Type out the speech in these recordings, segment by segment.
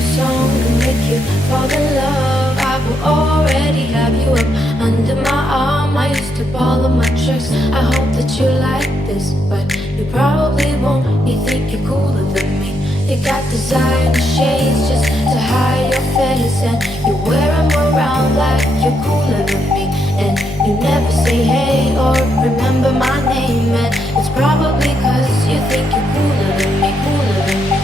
song and make you fall in love. I will already have you up under my arm. I used to ball of my tricks. I hope that you like this, but you probably won't. You think you're cooler than me. You got designer shades just to hide your face, and you wear them around like you're cooler than me. And you never say hey or remember my name, and it's probably 'cause you think you're cooler than me, cooler than me.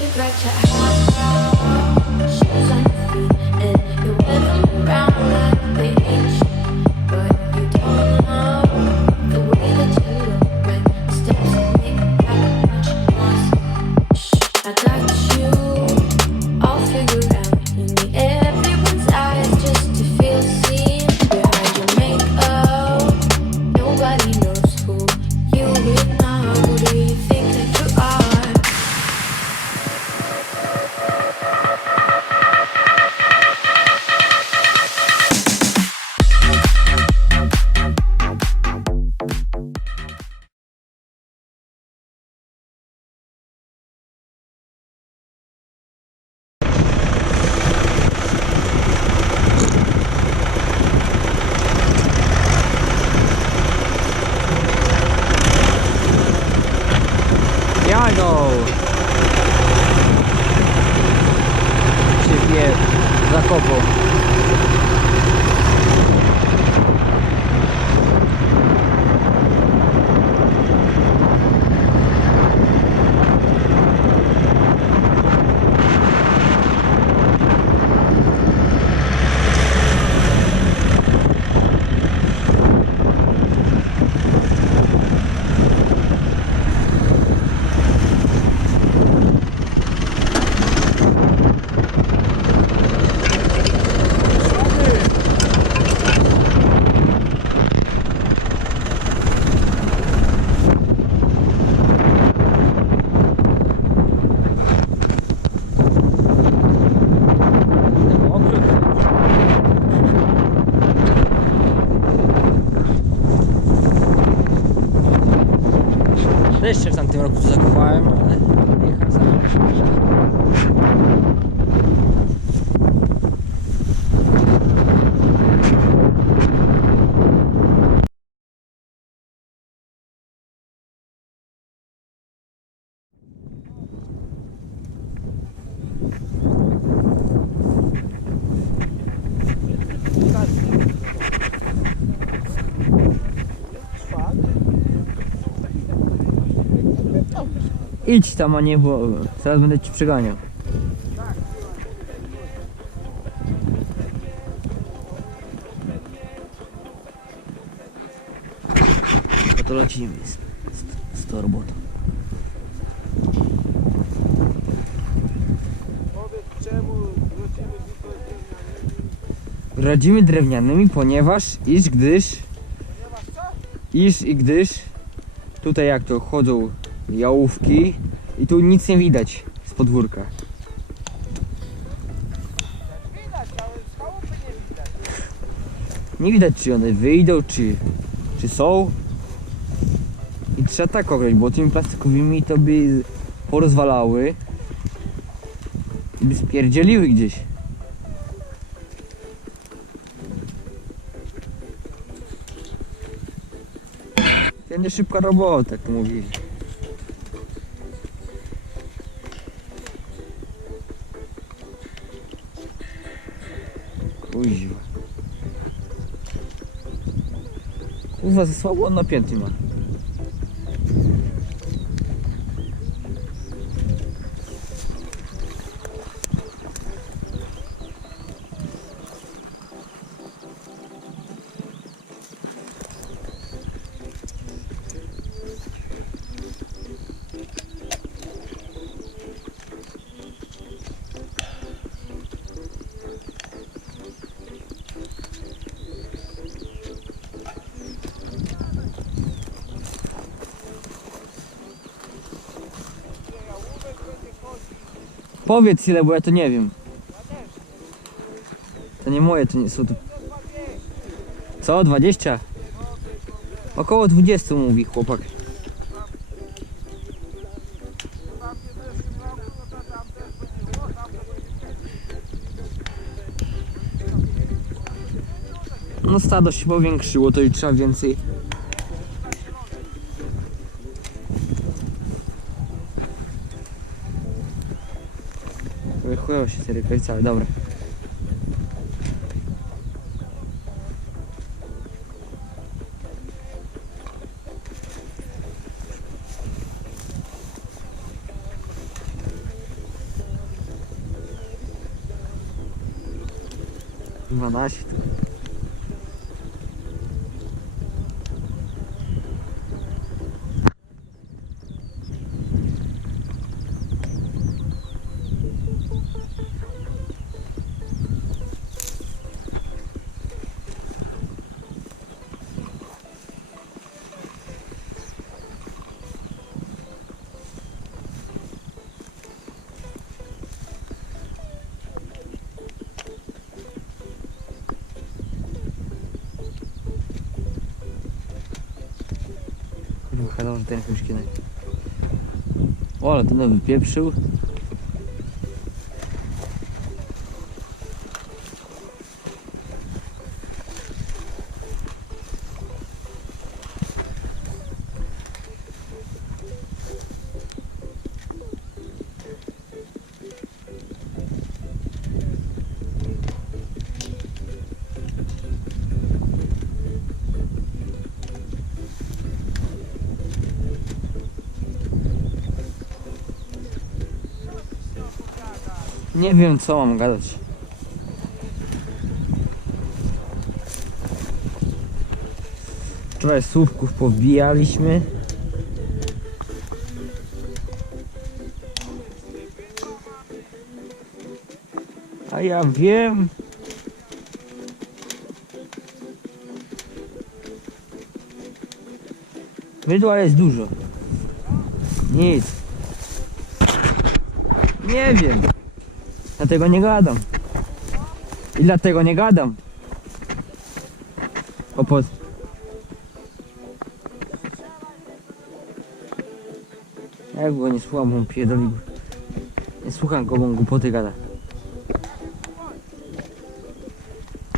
You got your shoes on your feet and you wear them around like they ain't shit, but you don't know the way that you look when the steps make that much noise. Shh, I got you all figured out. You need everyone's eyes just to feel seen. Behind your makeup, nobody knows who you really are. Who do you think that you are? Jago! Ciebie zakopu. Jeszcze w tamtym roku to zakupałem, ale jechałem za. Idź tam, a nie, bo zaraz będę ci przeganiał. No to lecimy z tą robotą. Powiedz, czemu Rodzimy drewnianymi, ponieważ gdyż tutaj jak to chodzą jałówki i tu nic nie widać z podwórka. widać, ale z chałupy nie widać. Nie widać, czy one wyjdą, czy są. I trzeba tak ograć, bo tymi plastikowymi to by porozwalały i by spierdzieliły gdzieś. To nie szybka robota, jak to mówili. Kuźwa. Kurwa, za słabo on napięty ma. powiedz ile, bo ja to nie wiem. To nie moje, to nie są to... Co? 20? Około 20 mówi chłopak. No stado się powiększyło, to i trzeba więcej. Wychłyło się te rękawice, ale dobra. Dwanaście. Wychadał, że ten już kiedyś. O, ale ten nowy pieprzył. Nie wiem co mam gadać. Wczoraj słupków powbijaliśmy. A ja wiem. Mydła jest dużo. Nic. Nie wiem. Dlatego nie gadam. I dlatego nie gadam. Jak go nie słucham, bo on pierdolił. Nie słucham go, bo on głupoty gada.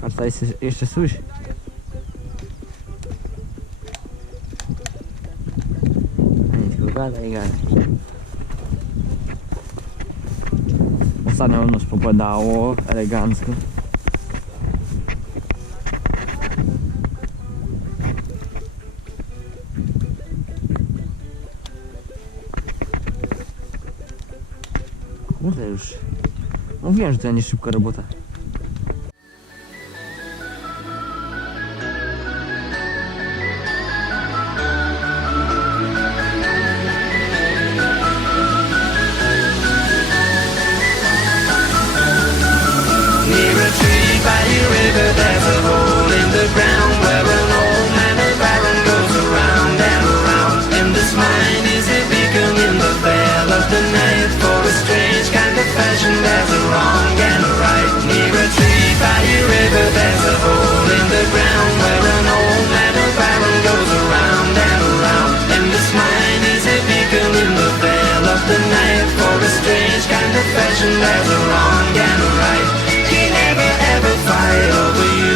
A tutaj jeszcze słyszy. A nie, tylko gada i gada. Ostatnio nos popadało elegancko. Kurde już. Mówiłem, że to nie szybka robota. By the river there's a hole in the ground where an old man of iron goes around and around. And this mine is a beacon in the veil of the night. For a strange kind of fashion there's a wrong and a right. Near a tree by the river there's a hole in the ground where an old man of iron goes around and around. And this mine is a beacon in the veil of the night. For a strange kind of fashion there's a wrong and a right. He never ever fight over you.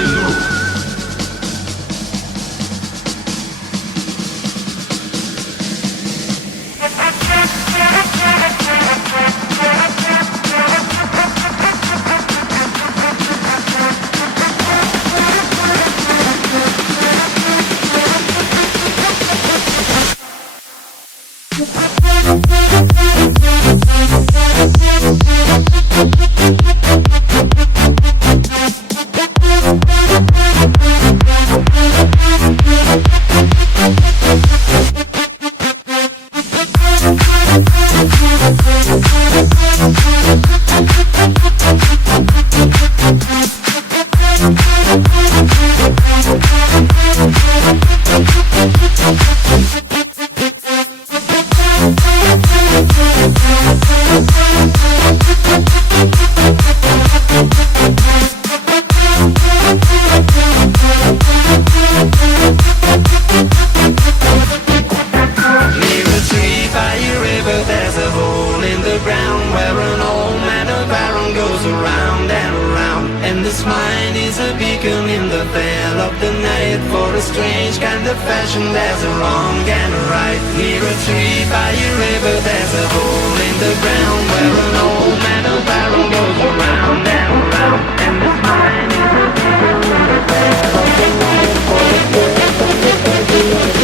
strange kind of fashion. There's a wrong and a right. Near a tree by a river, there's a hole in the ground where an old metal barrel goes around and around. And this mine is a bigger than the best of the night for the birds of the birds.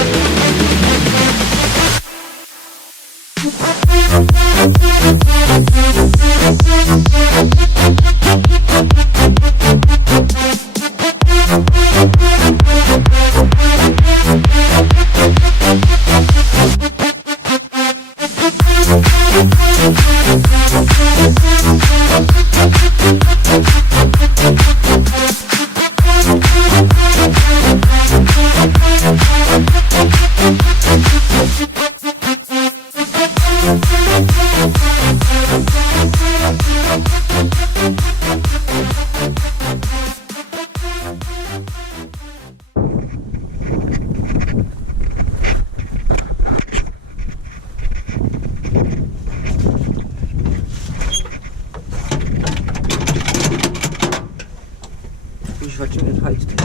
Zobaczymy, słuchajcie.